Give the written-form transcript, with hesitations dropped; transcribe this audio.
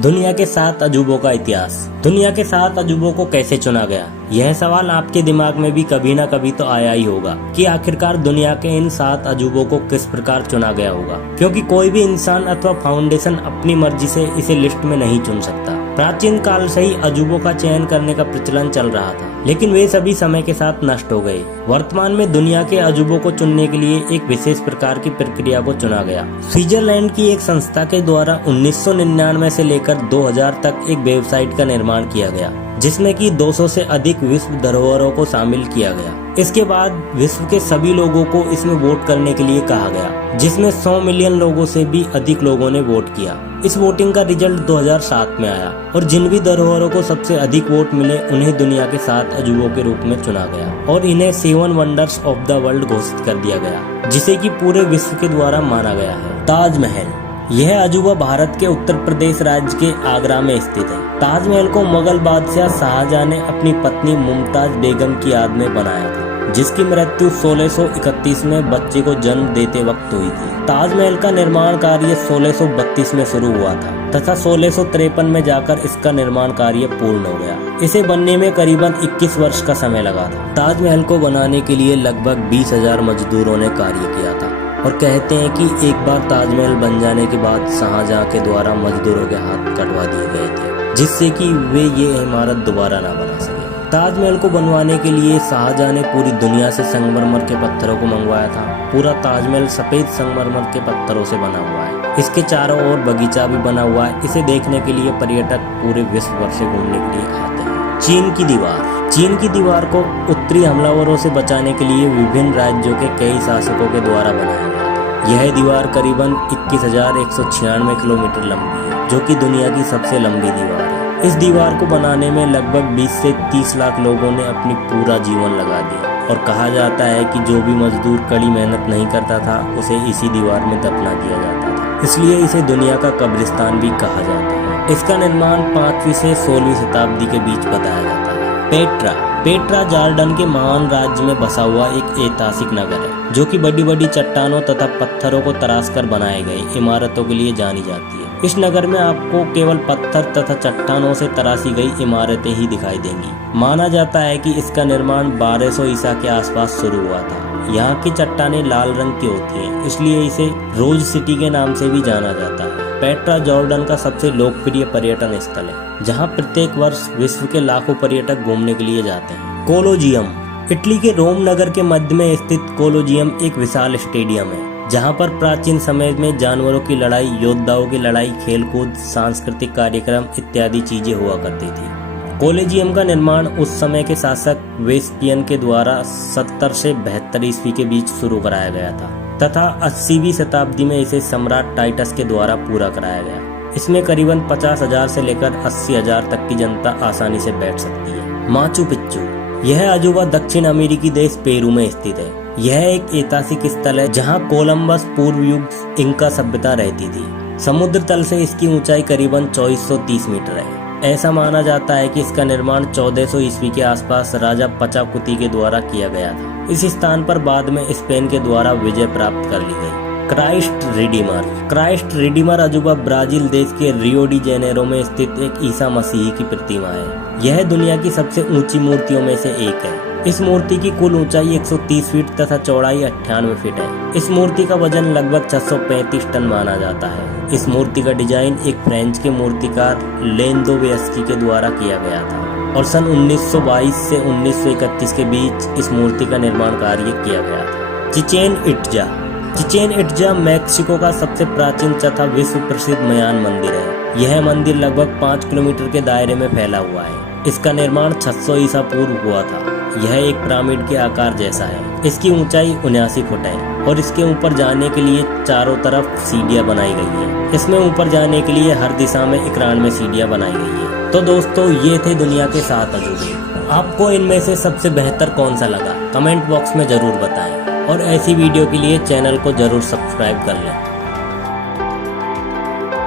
दुनिया के 7 अजूबों का इतिहास। दुनिया के 7 अजूबों को कैसे चुना गया? यह सवाल आपके दिमाग में भी कभी ना कभी तो आया ही होगा कि आखिरकार दुनिया के इन 7 अजूबों को किस प्रकार चुना गया होगा, क्योंकि कोई भी इंसान अथवा फाउंडेशन अपनी मर्जी से इसे लिस्ट में नहीं चुन सकता। प्राचीन काल से ही अजूबों का चयन करने का प्रचलन चल रहा था, लेकिन वे सभी समय के साथ नष्ट हो गए। वर्तमान में दुनिया के अजूबों को चुनने के लिए एक विशेष प्रकार की प्रक्रिया को चुना गया। स्विट्जरलैंड की एक संस्था के द्वारा 1999 से लेकर 2000 तक एक वेबसाइट का निर्माण किया गया, जिसमें कि 200 से अधिक विश्व धरोहरों को शामिल किया गया। इसके बाद विश्व के सभी लोगों को इसमें वोट करने के लिए कहा गया, जिसमें 100 मिलियन लोगों से भी अधिक लोगों ने वोट किया। इस वोटिंग का रिजल्ट 2007 में आया और जिन भी धरोहरों को सबसे अधिक वोट मिले उन्हें दुनिया के 7 अजूबों के रूप में चुना गया और इन्हें 7 वंडर्स ऑफ द वर्ल्ड घोषित कर दिया गया, जिसे कि पूरे विश्व के द्वारा माना गया है। ताजमहल। यह अजूबा भारत के उत्तर प्रदेश राज्य के आगरा में स्थित है। ताजमहल को मुगल बादशाह शाहजहां ने अपनी पत्नी मुमताज बेगम की याद में बनाया था, जिसकी मृत्यु 1631 में बच्चे को जन्म देते वक्त हुई थी। ताजमहल का निर्माण कार्य 1632 में शुरू हुआ था तथा 1653 में जाकर इसका निर्माण कार्य पूर्ण हो गया। इसे बनने में करीबन 21 वर्ष का समय लगा था। ताजमहल को बनाने के लिए लगभग 20,000 मजदूरों ने कार्य किया था और कहते हैं कि एक बार ताजमहल बन जाने के बाद शाहजहां के द्वारा मजदूरों के हाथ कटवा दिए गए थे, जिससे कि वे ये इमारत दोबारा ना बना सके। ताजमहल को बनवाने के लिए शाहजहां ने पूरी दुनिया से संगमरमर के पत्थरों को मंगवाया था। पूरा ताजमहल सफेद संगमरमर के पत्थरों से बना हुआ है। इसके चारों ओर बगीचा भी बना हुआ है। इसे देखने के लिए पर्यटक पूरे विश्व भर से घूमने के लिए आते हैं। चीन की दीवार। चीन की दीवार को उत्तरी हमलावरों से बचाने के लिए विभिन्न राज्यों के कई शासकों के द्वारा बनाया गया था। यह दीवार करीबन 21,196 किलोमीटर लंबी है, जो कि दुनिया की सबसे लंबी दीवार है। इस दीवार को बनाने में लगभग 20 से 30 लाख लोगों ने अपनी पूरा जीवन लगा दिया और कहा जाता है कि जो भी मजदूर कड़ी मेहनत नहीं करता था उसे इसी दीवार में दफना दिया जाता था, इसलिए इसे दुनिया का कब्रिस्तान भी कहा जाता है। इसका निर्माण 5वीं से 16वीं शताब्दी के बीच बताया जाता है। पेट्रा। पेट्रा जॉर्डन के महान राज्य में बसा हुआ एक ऐतिहासिक नगर है, जो कि बड़ी बड़ी चट्टानों तथा पत्थरों को तराश कर बनाए गए इमारतों के लिए जानी जाती है। इस नगर में आपको केवल पत्थर तथा चट्टानों से तराशी गई इमारतें ही दिखाई देंगी। माना जाता है कि इसका निर्माण 1200 ईसा के आसपास शुरू हुआ था। यहाँ की चट्टानें लाल रंग की होती हैं, इसलिए इसे रोज सिटी के नाम से भी जाना जाता है। पेट्रा जॉर्डन का सबसे लोकप्रिय पर्यटन स्थल है, जहाँ प्रत्येक वर्ष विश्व के लाखों पर्यटक घूमने के लिए जाते हैं। कोलोजियम। इटली के रोम नगर के मध्य में स्थित कोलोजियम एक विशाल स्टेडियम है, जहां पर प्राचीन समय में जानवरों की लड़ाई, योद्धाओं की लड़ाई, खेलकूद, सांस्कृतिक कार्यक्रम इत्यादि चीजें हुआ करती थी। कोलोजियम का निर्माण उस समय के शासक वेस्पियन के द्वारा 70 से 72 ईस्वी के बीच शुरू कराया गया था तथा 80वीं शताब्दी में इसे सम्राट टाइटस के द्वारा पूरा कराया गया। इसमें करीबन 50,000 से लेकर 80,000 तक की जनता आसानी से बैठ सकती है। Machu Picchu. यह अजूबा दक्षिण अमेरिकी देश पेरू में स्थित है। यह एक ऐतिहासिक स्थल है जहां कोलंबस पूर्व युग इंका सभ्यता रहती थी। समुद्र तल से इसकी ऊंचाई करीबन 2430 मीटर है। ऐसा माना जाता है कि इसका निर्माण 1400 ईस्वी के आसपास राजा पचाकुती के द्वारा किया गया था। इस स्थान पर बाद में स्पेन के द्वारा विजय प्राप्त कर ली गई। Christ Redeemer. क्राइस्ट रिडीमर अजूबा ब्राजील देश के रियो डी जेनेरो में स्थित एक ईसा मसीही की प्रतिमा है। यह दुनिया की सबसे ऊंची मूर्तियों में से एक है। इस मूर्ति की कुल ऊंचाई 130 फीट तथा चौड़ाई 98 फीट है। इस मूर्ति का वजन लगभग 635 टन माना जाता है। इस मूर्ति का डिजाइन एक फ्रेंच के मूर्तिकार लेंदोवेस्की के द्वारा किया गया था और सन 1922 से 1931 के बीच इस मूर्ति का निर्माण कार्य किया गया था। Chichen Itza. Chichen Itza Mexico का सबसे प्राचीन तथा विश्व प्रसिद्ध मयान मंदिर है। यह मंदिर लगभग 5 किलोमीटर के दायरे में फैला हुआ है। इसका निर्माण 600 ईसा पूर्व हुआ था। यह एक पिरामिड के आकार जैसा है। इसकी ऊंचाई 79 फुट है और इसके ऊपर जाने के लिए चारों तरफ सीढ़ियां बनाई गई है। इसमें ऊपर जाने के लिए हर दिशा में 91 सीढ़ियां बनाई गई है। तो दोस्तों, ये थे दुनिया के 7 अजूबे। आपको इनमें से सबसे बेहतर कौन सा लगा? कमेंट बॉक्स में जरूर बताएं और ऐसी वीडियो के लिए चैनल को जरूर सब्सक्राइब कर लें।